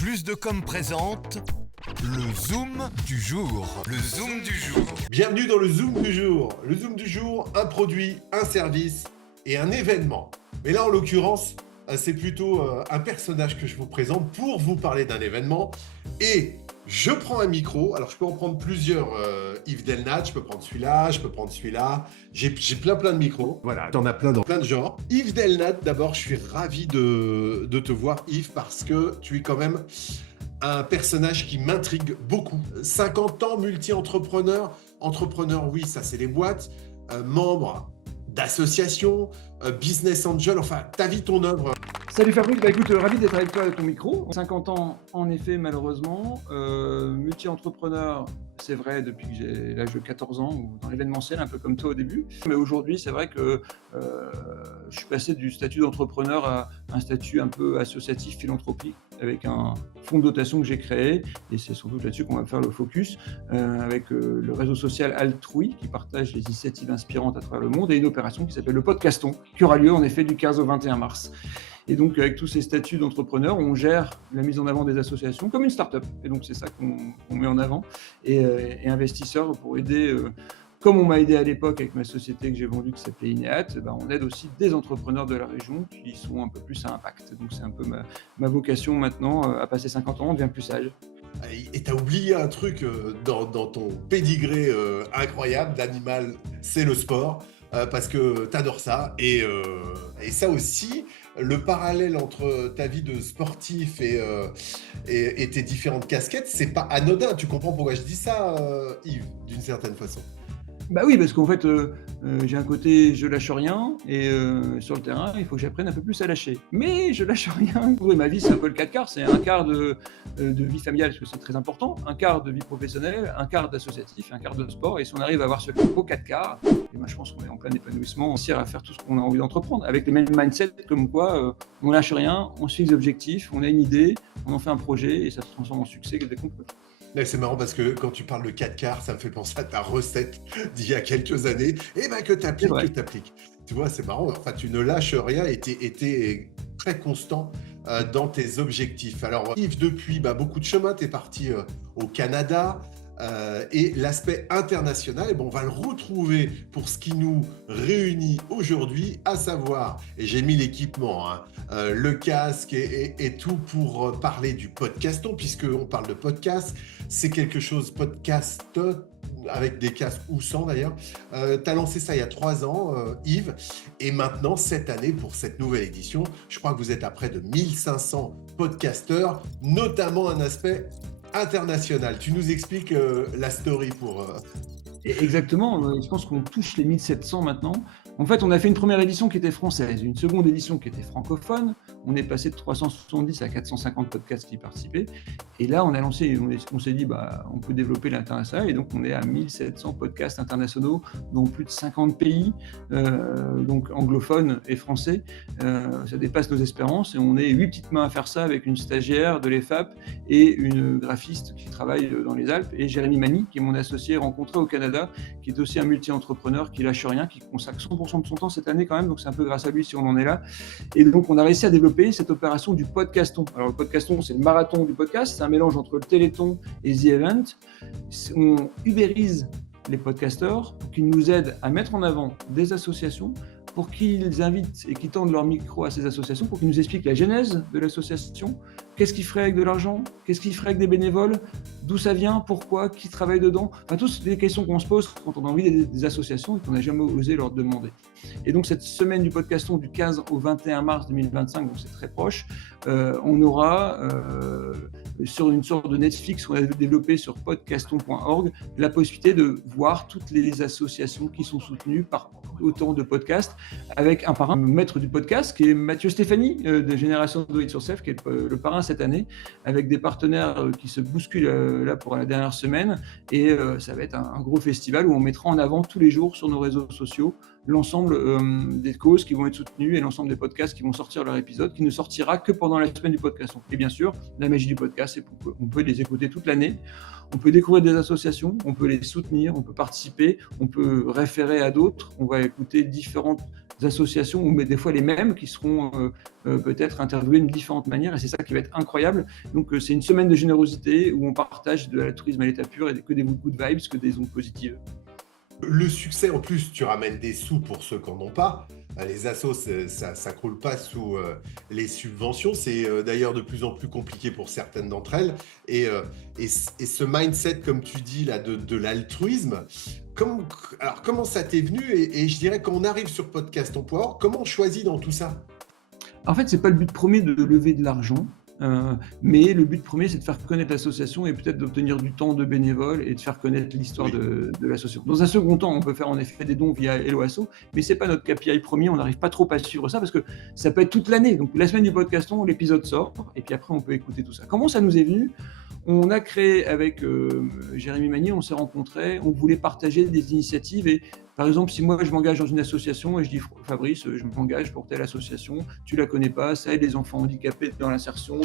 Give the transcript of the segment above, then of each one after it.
Plus de com présente le Zoom du jour. Le Zoom du jour. Bienvenue dans le Zoom du jour. Le Zoom du jour, un produit, un service et un événement. Mais là, en l'occurrence, c'est plutôt un personnage que je vous présente pour vous parler d'un événement. Et je prends un micro. Alors, je peux en prendre plusieurs. Yves Delnat, je peux prendre celui-là, je peux prendre celui-là. J'ai plein de micros. Voilà, t'en as plein dans plein de genres. Yves Delnat, d'abord, je suis ravi de te voir, Yves, parce que tu es quand même un personnage qui m'intrigue beaucoup. 50 ans, multi-entrepreneur. Entrepreneur, oui, ça c'est les boîtes. Membre d'associations, business angel, enfin, ta vie, ton œuvre. Salut Fabrice, écoute, ravi d'être avec toi avec ton micro. 50 ans, en effet, malheureusement. Multi-entrepreneur, c'est vrai, depuis que j'ai l'âge de 14 ans, ou dans l'événementiel, un peu comme toi au début. Mais aujourd'hui, c'est vrai que je suis passé du statut d'entrepreneur à un statut un peu associatif, philanthropique, avec un fonds de dotation que j'ai créé. Et c'est surtout là-dessus qu'on va faire le focus, avec le réseau social Altrui, qui partage les initiatives inspirantes à travers le monde, et une opération qui s'appelle le Podcaston, qui aura lieu en effet du 15 au 21 mars. Et donc, avec tous ces statuts d'entrepreneurs, on gère la mise en avant des associations comme une start-up. Et donc, c'est ça qu'on met en avant. Et investisseurs pour aider, comme on m'a aidé à l'époque avec ma société que j'ai vendue qui s'appelait Ineat, on aide aussi des entrepreneurs de la région qui sont un peu plus à impact. Donc, c'est un peu ma vocation maintenant. À passer 50 ans, on devient plus sage. Et t'as oublié un truc dans ton pédigré incroyable d'animal, c'est le sport. Parce que t'adores ça. Et ça aussi, le parallèle entre ta vie de sportif et tes différentes casquettes, c'est pas anodin. Tu comprends pourquoi je dis ça, Yves, d'une certaine façon? Bah oui, parce qu'en fait, j'ai un côté je lâche rien et sur le terrain, il faut que j'apprenne un peu plus à lâcher. Mais je lâche rien. Oui, ma vie, c'est un peu le 4 quarts. C'est un quart de vie familiale, parce que c'est très important, un quart de vie professionnelle, un quart d'associatif, un quart de sport. Et si on arrive à avoir ce beau 4 quarts, et ben, je pense qu'on est en plein épanouissement, on sert à faire tout ce qu'on a envie d'entreprendre, avec le même mindset comme quoi on lâche rien, on suit des objectifs, on a une idée, on en fait un projet et ça se transforme en succès dès qu'on peut. Mais c'est marrant parce que quand tu parles de 4 quarts, ça me fait penser à ta recette d'il y a quelques années, et ben que t'appliques. Tu vois, c'est marrant. Enfin, tu ne lâches rien et t'es très constant dans tes objectifs. Alors, Yves, depuis beaucoup de chemin, t'es parti au Canada. Et l'aspect international, on va le retrouver pour ce qui nous réunit aujourd'hui, à savoir, et j'ai mis l'équipement, le casque et tout pour parler du podcaston, puisqu'on parle de podcast, c'est quelque chose, podcast, avec des casques ou sans d'ailleurs. Tu as lancé ça il y a 3 ans, Yves, et maintenant, cette année, pour cette nouvelle édition, je crois que vous êtes à près de 1500 podcasteurs, notamment un aspect international. Tu nous expliques la story pour... Exactement, je pense qu'on touche les 1700 maintenant. En fait, on a fait une première édition qui était française, une seconde édition qui était francophone. On est passé de 370 à 450 podcasts qui y participaient. Et là, on a lancé, on s'est dit, on peut développer l'international. Et donc, on est à 1700 podcasts internationaux dans plus de 50 pays, donc anglophones et français. Ça dépasse nos espérances. Et on est 8 petites mains à faire ça avec une stagiaire de l'EFAP et une graphiste qui travaille dans les Alpes. Et Jérémy Mani, qui est mon associé rencontré au Canada, qui est aussi un multi-entrepreneur, qui lâche rien, qui consacre 100% de son temps cette année quand même, donc c'est un peu grâce à lui si on en est là. Et donc on a réussi à développer cette opération du podcaston. Alors le podcaston, c'est le marathon du podcast, c'est un mélange entre le téléthon et The Event. On ubérise les podcasteurs pour qu'ils nous aident à mettre en avant des associations, pour qu'ils invitent et qu'ils tendent leur micro à ces associations, pour qu'ils nous expliquent la genèse de l'association, qu'est-ce qu'ils feraient avec de l'argent, qu'est-ce qu'ils feraient avec des bénévoles, d'où ça vient, pourquoi, qui travaille dedans, enfin toutes les questions qu'on se pose quand on a envie d'aider des associations et qu'on n'a jamais osé leur demander. Et donc cette semaine du podcaston du 15 au 21 mars 2025, donc c'est très proche, on aura sur une sorte de Netflix qu'on a développé sur podcaston.org la possibilité de voir toutes les associations qui sont soutenues par autant de podcasts, avec un parrain, le maître du podcast, qui est Mathieu Stéphanie, de Génération Do It Yourself, qui est le parrain cette année, avec des partenaires qui se bousculent là pour la dernière semaine. Et ça va être un gros festival où on mettra en avant tous les jours sur nos réseaux sociaux l'ensemble des causes qui vont être soutenues et l'ensemble des podcasts qui vont sortir leur épisode, qui ne sortira que pendant la semaine du podcast. Et bien sûr, la magie du podcast podcasts, on peut les écouter toute l'année. On peut découvrir des associations, on peut les soutenir, on peut participer, on peut référer à d'autres, on va écouter différentes associations, ou des fois les mêmes, qui seront peut-être interviewées d'une différente manière, et c'est ça qui va être incroyable. Donc c'est une semaine de générosité où on partage de l'altruisme à l'état pur et que des good vibes, que des ondes positives. Le succès, en plus, tu ramènes des sous pour ceux qui n'en ont pas. Les assos, ça croule pas sous les subventions. C'est d'ailleurs de plus en plus compliqué pour certaines d'entre elles. Et ce mindset, comme tu dis, là, de l'altruisme, comment ça t'est venu et je dirais, quand on arrive sur podcaston.org, comment on choisit dans tout ça? En fait, c'est pas le but premier de lever de l'argent. Mais le but premier, c'est de faire connaître l'association et peut-être d'obtenir du temps de bénévoles et de faire connaître l'histoire de l'association. Dans un second temps, on peut faire en effet des dons via Hello Asso, mais c'est pas notre KPI premier, on n'arrive pas trop à suivre ça parce que ça peut être toute l'année. Donc la semaine du podcaston, l'épisode sort et puis après on peut écouter tout ça. Comment ça nous est venu ? On a créé avec Jérémy Magnier, on s'est rencontrés, on voulait partager des initiatives et par exemple, si moi je m'engage dans une association et je dis Fabrice, je m'engage pour telle association, tu la connais pas, ça aide les enfants handicapés dans l'insertion,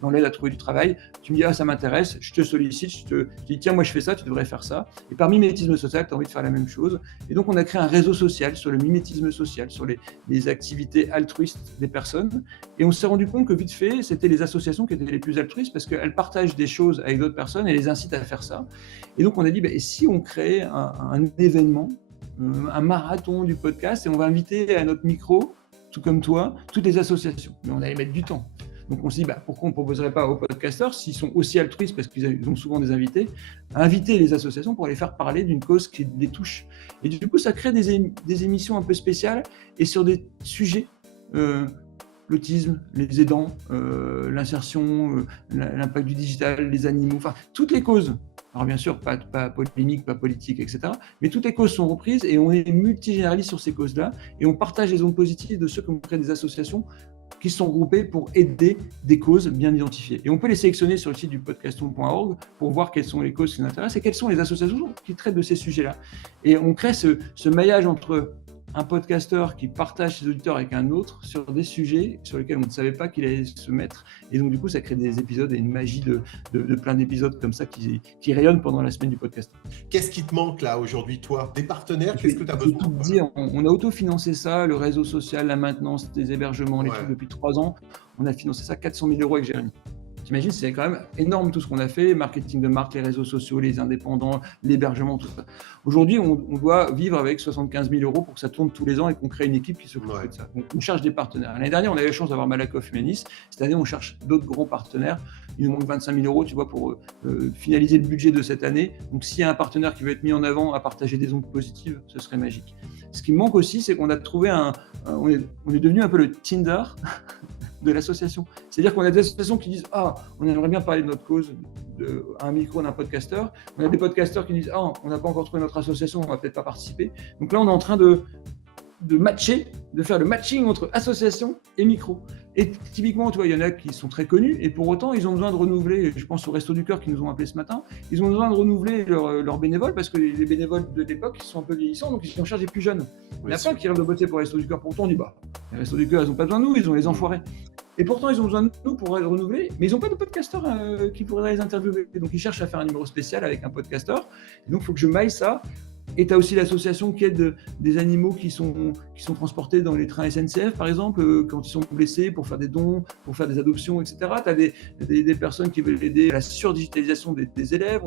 dans l'aide à trouver du travail, tu me dis ça m'intéresse, je te sollicite, je te dis tiens moi je fais ça, tu devrais faire ça. Et par mimétisme social, tu as envie de faire la même chose. Et donc on a créé un réseau social sur le mimétisme social, sur les activités altruistes des personnes. Et on s'est rendu compte que vite fait, c'était les associations qui étaient les plus altruistes parce qu'elles partagent des choses avec d'autres personnes et les incitent à faire ça. Et donc on a dit et si on crée un événement, un marathon du podcast et on va inviter à notre micro, tout comme toi, toutes les associations. Mais on allait mettre du temps. Donc on s'est dit pourquoi on ne proposerait pas aux podcasteurs, s'ils sont aussi altruistes, parce qu'ils ont souvent des invités, à inviter les associations pour les faire parler d'une cause qui les touche. Et du coup, ça crée des émissions un peu spéciales et sur des sujets, l'autisme, les aidants, l'insertion, l'impact du digital, les animaux, enfin toutes les causes. Alors bien sûr, pas polémique, pas politique, etc. Mais toutes les causes sont reprises et on est multigénéraliste sur ces causes-là et on partage les ondes positives de ceux qui ont créé des associations qui sont regroupées pour aider des causes bien identifiées. Et on peut les sélectionner sur le site du podcaston.org pour voir quelles sont les causes qui nous intéressent et quelles sont les associations qui traitent de ces sujets-là. Et on crée ce maillage entre un podcasteur qui partage ses auditeurs avec un autre sur des sujets sur lesquels on ne savait pas qu'il allait se mettre. Et donc, du coup, ça crée des épisodes et une magie de plein d'épisodes comme ça qui rayonnent pendant la semaine du podcast. Qu'est-ce qui te manque là aujourd'hui, toi? Des partenaires? Qu'est-ce que tu as besoin? Je peux te dire, on a autofinancé ça, le réseau social, la maintenance, des hébergements, les trucs depuis 3 ans. On a financé ça 400 000 € avec Jérémy. T'imagines, c'est quand même énorme tout ce qu'on a fait, marketing de marque, les réseaux sociaux, les indépendants, l'hébergement, tout ça. Aujourd'hui, on doit vivre avec 75 000 € pour que ça tourne tous les ans et qu'on crée une équipe qui s'occupe de ça. Donc, on cherche des partenaires. L'année dernière, on avait la chance d'avoir Malakoff Humanis. Cette année, on cherche d'autres grands partenaires. Il nous manque 25 000 €, tu vois, pour finaliser le budget de cette année. Donc, s'il y a un partenaire qui veut être mis en avant à partager des ondes positives, ce serait magique. Ce qui me manque aussi, c'est qu'on a trouvé on est devenu un peu le Tinder de l'association. C'est-à-dire qu'on a des associations qui disent on aimerait bien parler de notre cause à un micro d'un podcasteur. On a des podcasteurs qui disent on n'a pas encore trouvé notre association, on va peut-être pas participer. Donc là, on est en train de matcher, de faire le matching entre association et micro. Et typiquement, tu vois, il y en a qui sont très connus et pour autant, ils ont besoin de renouveler. Je pense au Resto du Cœur qui nous ont appelés ce matin. Ils ont besoin de renouveler leurs bénévoles parce que les bénévoles de l'époque sont un peu vieillissants, donc ils sont en charge des plus jeunes. Il y en a plein qui rêvent de bosser pour le Resto du Cœur. Pourtant, on dit les Restos du Cœur, ils n'ont pas besoin de nous, ils ont les enfoirés. Et pourtant, ils ont besoin de nous pour renouveler, mais ils n'ont pas de podcasteurs qui pourraient les interviewer. Et donc, ils cherchent à faire un numéro spécial avec un podcasteur. Et donc, il faut que je maille ça. Et tu as aussi l'association qui aide des animaux qui sont transportés dans les trains SNCF, par exemple, quand ils sont blessés, pour faire des dons, pour faire des adoptions, etc. Tu as des personnes qui veulent aider à la surdigitalisation des élèves.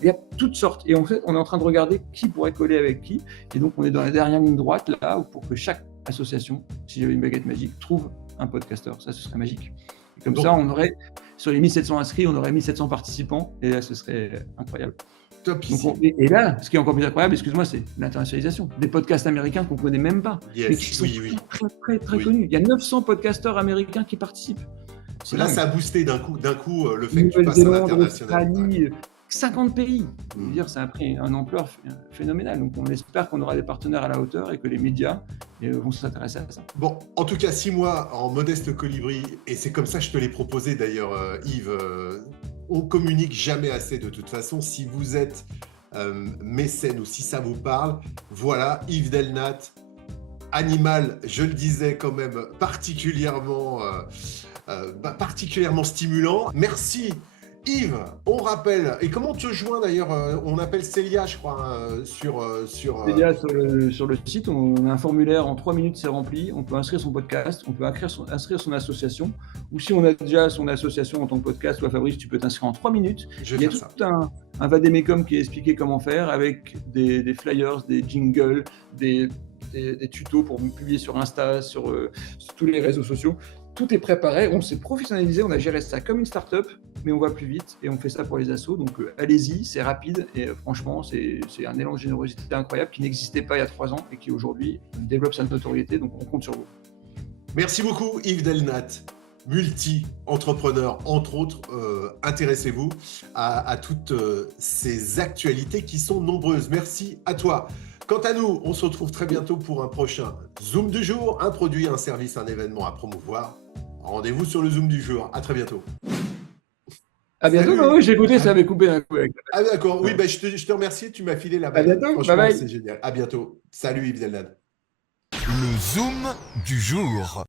Il y a toutes sortes. Et en fait, on est en train de regarder qui pourrait coller avec qui. Et donc, on est dans la dernière ligne droite, là, pour que chaque association, si j'avais une baguette magique, trouve un podcasteur. Ça, ce serait magique. Et comme ça, on aurait, sur les 1700 inscrits, on aurait 1700 participants. Et là, ce serait incroyable. Donc et là, ce qui est encore plus incroyable, excuse-moi, c'est l'internationalisation. Des podcasts américains qu'on ne connaît même pas, mais qui sont très connus. Il y a 900 podcasteurs américains qui participent. Là, ça a boosté d'un coup le fait que tu passes à l'international. 50 pays. Dire, ça a pris une ampleur phénoménale. Donc, on espère qu'on aura des partenaires à la hauteur et que les médias vont s'intéresser à ça. Bon, en tout cas, 6 mois en modeste colibri, et c'est comme ça que je te l'ai proposé d'ailleurs, Yves. On communique jamais assez de toute façon. Si vous êtes mécène ou si ça vous parle, voilà, Yves Delnat, animal, je le disais quand même, particulièrement stimulant. Merci Yves, on rappelle, et comment on te joint d'ailleurs? On appelle Célia, je crois, Célia, sur le site, on a un formulaire, en 3 minutes, c'est rempli. On peut inscrire son podcast, on peut inscrire son association. Ou si on a déjà son association en tant que podcast, toi Fabrice, tu peux t'inscrire en 3 minutes. Je Il y vais a faire tout un vadémécum qui est expliqué comment faire, avec des flyers, des jingles, des tutos pour publier sur Insta, sur tous les réseaux sociaux. Tout est préparé, on s'est professionnalisé, on a géré ça comme une start-up, mais on va plus vite et on fait ça pour les assos. Donc allez-y, c'est rapide et franchement, c'est un élan de générosité incroyable qui n'existait pas il y a 3 ans et qui aujourd'hui développe sa notoriété. Donc on compte sur vous. Merci beaucoup Yves Delnat, multi-entrepreneur, entre autres. Intéressez-vous à toutes ces actualités qui sont nombreuses. Merci à toi. Quant à nous, on se retrouve très bientôt pour un prochain Zoom du jour, un produit, un service, un événement à promouvoir. Rendez-vous sur le Zoom du jour. À très bientôt. À bientôt. Oui, j'ai écouté, ça avait coupé un coup. Ah d'accord, oui, je te remercie, tu m'as filé la balle. À bientôt, franchement, bye bye. c'est génial. À bientôt. Salut Yves Delnat. Le Zoom du jour.